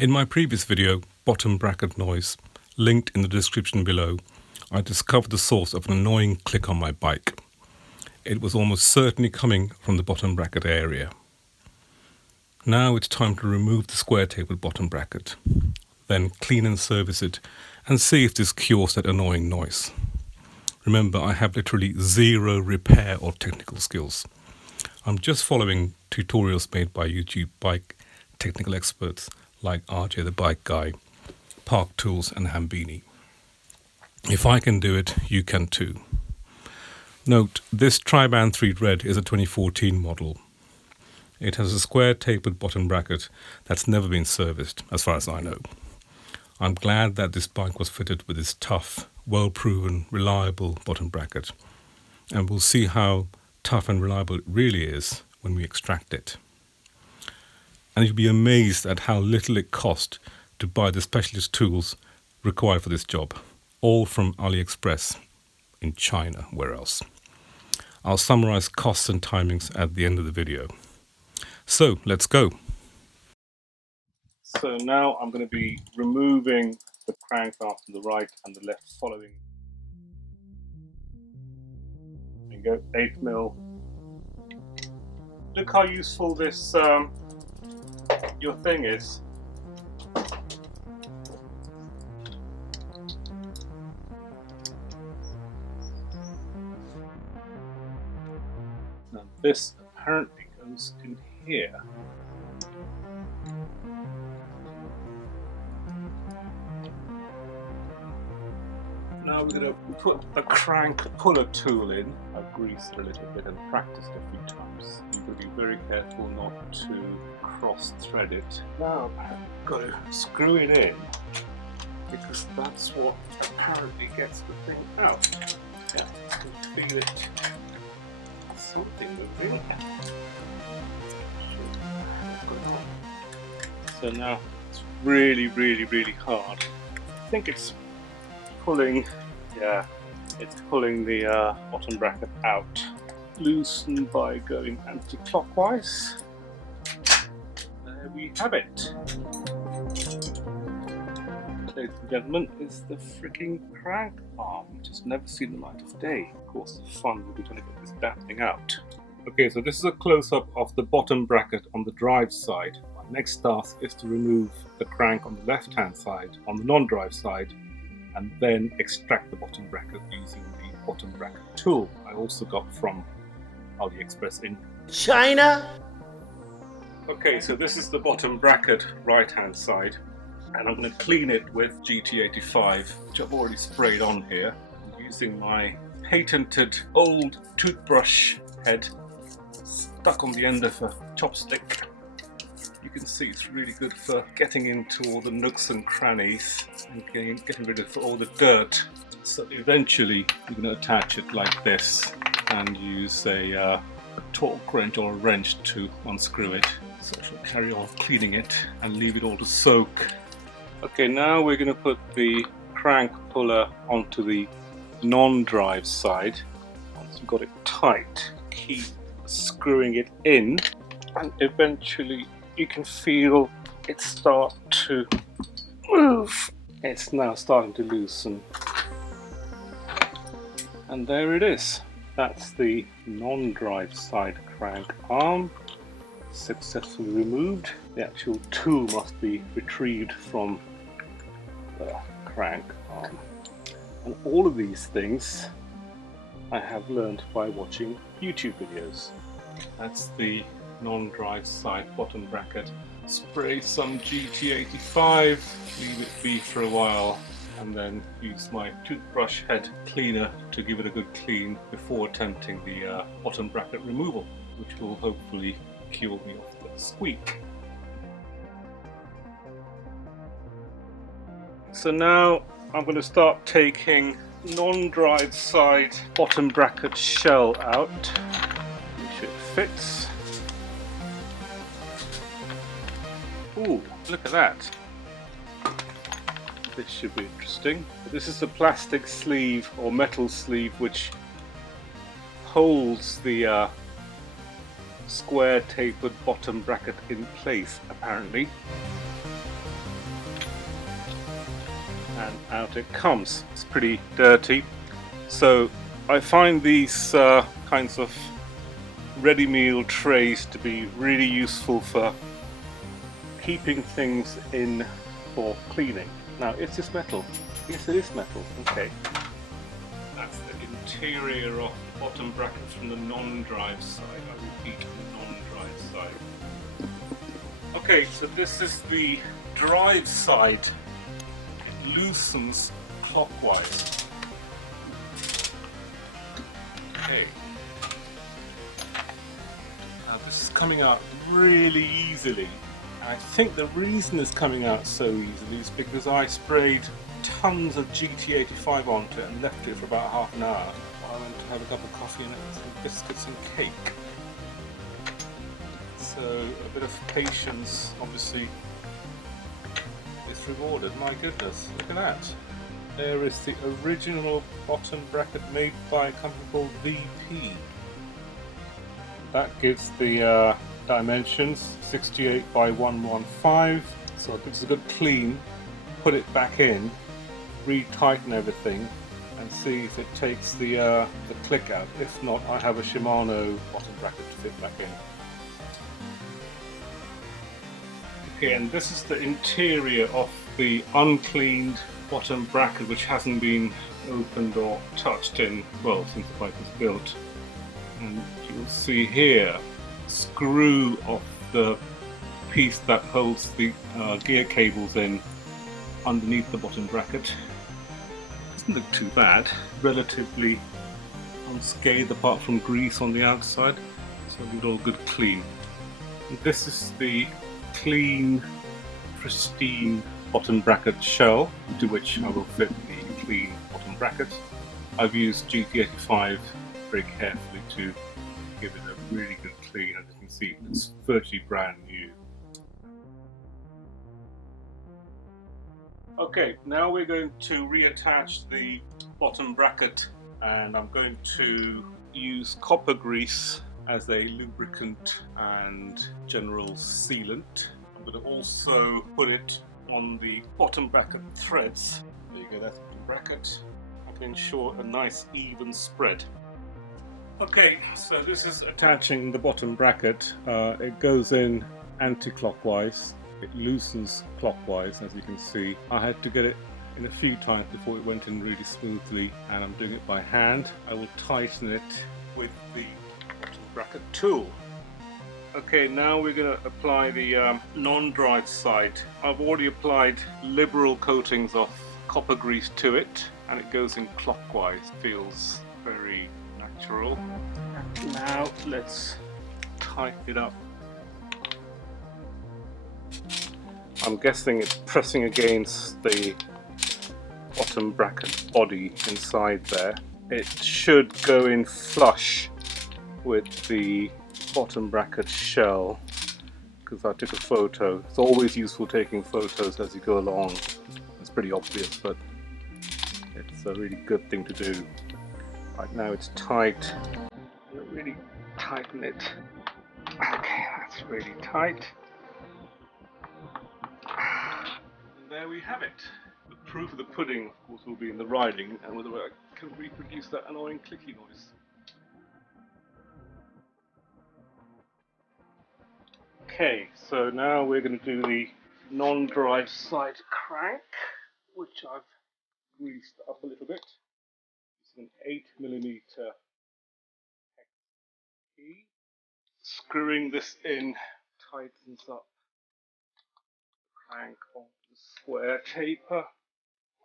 In my previous video, Bottom Bracket Noise, linked in the description below, I discovered the source of an annoying click on my bike. It was almost certainly coming from the bottom bracket area. Now it's time to remove the square tapered bottom bracket, then clean and service it and see if this cures that annoying noise. Remember, I have literally zero repair or technical skills. I'm just following tutorials made by YouTube bike technical experts like RJ the Bike Guy, Park Tools and Hambini. If I can do it, you can too. Note, this Triban 3 Red is a 2014 model. It has a square tapered bottom bracket that's never been serviced, as far as I know. I'm glad that this bike was fitted with this tough, well-proven, reliable bottom bracket. And we'll see how tough and reliable it really is when we extract it. And you'll be amazed at how little it cost to buy the specialist tools required for this job, all from AliExpress in China, where else? I'll summarize costs and timings at the end of the video. So let's go. So now I'm going to be removing the crank arm from the right and the left following. There you go, 8mm. Look how useful this your thing is. Now this apparently goes in here. Now we're going to put the crank puller tool in. I've greased it a little bit and practiced a few times. You've got to be very careful not to cross thread it. Now I've got to screw it in because that's what apparently gets the thing out. Yeah, you can feel it. Something moving. So now it's really hard. I think it's pulling, yeah, it's pulling the bottom bracket out. Loosen by going anti-clockwise. There we have it. Ladies and gentlemen, is the freaking crank arm, which has never seen the light of day. Of course, the fun will be trying to get this damn thing out. Okay, so this is a close-up of the bottom bracket on the drive side. My next task is to remove the crank on the left-hand side, on the non-drive side, and then extract the bottom bracket using the bottom bracket tool I also got from AliExpress in China. Okay, so this is the bottom bracket right-hand side, and I'm going to clean it with GT85, which I've already sprayed on here, using my patented old toothbrush head stuck on the end of a chopstick. You can see it's really good for getting into all the nooks and crannies and getting rid of all the dirt. So eventually you're going to attach it like this and use a torque wrench or a wrench to unscrew it. So I shall carry on cleaning it and leave it all to soak. Okay, now we're going to put the crank puller onto the non-drive side. Once you've got it tight, keep screwing it in, and eventually you can feel it start to move. It's now starting to loosen. And there it is. That's the non-drive side crank arm successfully removed. The actual tool must be retrieved from the crank arm. And all of these things I have learned by watching YouTube videos. That's the non-drive side bottom bracket. Spray some GT85, leave it be for a while, and then use my toothbrush head cleaner to give it a good clean before attempting the bottom bracket removal, which will hopefully cure me of the squeak. So now I'm going to start taking non-drive side bottom bracket shell out. Make sure it fits. Ooh, look at that. This should be interesting. This is a plastic sleeve or metal sleeve which holds the square tapered bottom bracket in place, apparently. and out it comes. It's pretty dirty, so I find these kinds of ready meal trays to be really useful for keeping things in for cleaning. Now, is this metal? Yes, it is metal. Okay. That's the interior of the bottom brackets from the non-drive side. I repeat, the non-drive side. Okay, so this is the drive side. It loosens clockwise. Okay. Now this is coming out really easily. I think the reason it's coming out so easily is because I sprayed tons of GT85 onto it and left it for about half an hour while I went to have a cup of coffee and some biscuits and cake. So a bit of patience obviously is rewarded. My goodness, look at that. There is the original bottom bracket made by a company called VP. That gives the dimensions 68 by 115, so it gives a good clean. Put it back in, retighten everything, and see if it takes the click out. If not, I have a Shimano bottom bracket to fit back in. Okay, and this is the interior of the uncleaned bottom bracket, which hasn't been opened or touched in, well, since the bike was built. And you'll see here, screw of the piece that holds the gear cables in underneath the bottom bracket. Doesn't look too bad, relatively unscathed apart from grease on the outside, so it's all good clean. And this is the clean, pristine bottom bracket shell into which I will fit the clean bottom bracket. I've used GT85 very carefully to give it a really good clean. As you can see, it's virtually brand new. Okay, now we're going to reattach the bottom bracket, and I'm going to use copper grease as a lubricant and general sealant. I'm going to also put it on the bottom bracket threads. There you go, that's the bottom bracket. I can ensure a nice even spread. Okay, so this is attaching the bottom bracket. It goes in anti-clockwise. It loosens clockwise, as you can see. I had to get it in a few times before it went in really smoothly, and I'm doing it by hand. I will tighten it with the bottom bracket tool. Okay, now we're going to apply the non-drive side. I've already applied liberal coatings of copper grease to it, and it goes in clockwise. Feels very natural. Now let's tighten it up. I'm guessing it's pressing against the bottom bracket body inside there. It should go in flush with the bottom bracket shell, because I took a photo. It's always useful taking photos as you go along. It's pretty obvious, but it's a really good thing to do. Right now it's tight. Really tighten it. Okay, that's really tight. And there we have it. The proof of the pudding, of course, will be in the riding and whether I can reproduce that annoying clicky noise. Okay, so now we're going to do the non-drive side crank, which I've greased up a little bit. It's an 8mm key. Screwing this in tightens up the crank of the square taper.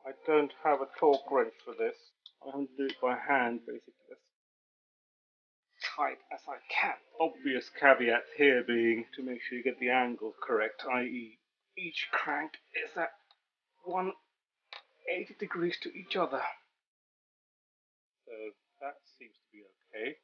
I don't have a torque wrench for this. I have to do it by hand, basically, as tight as I can. Obvious caveat here being to make sure you get the angle correct, i.e. each crank is at 180 degrees to each other. So that seems to be okay.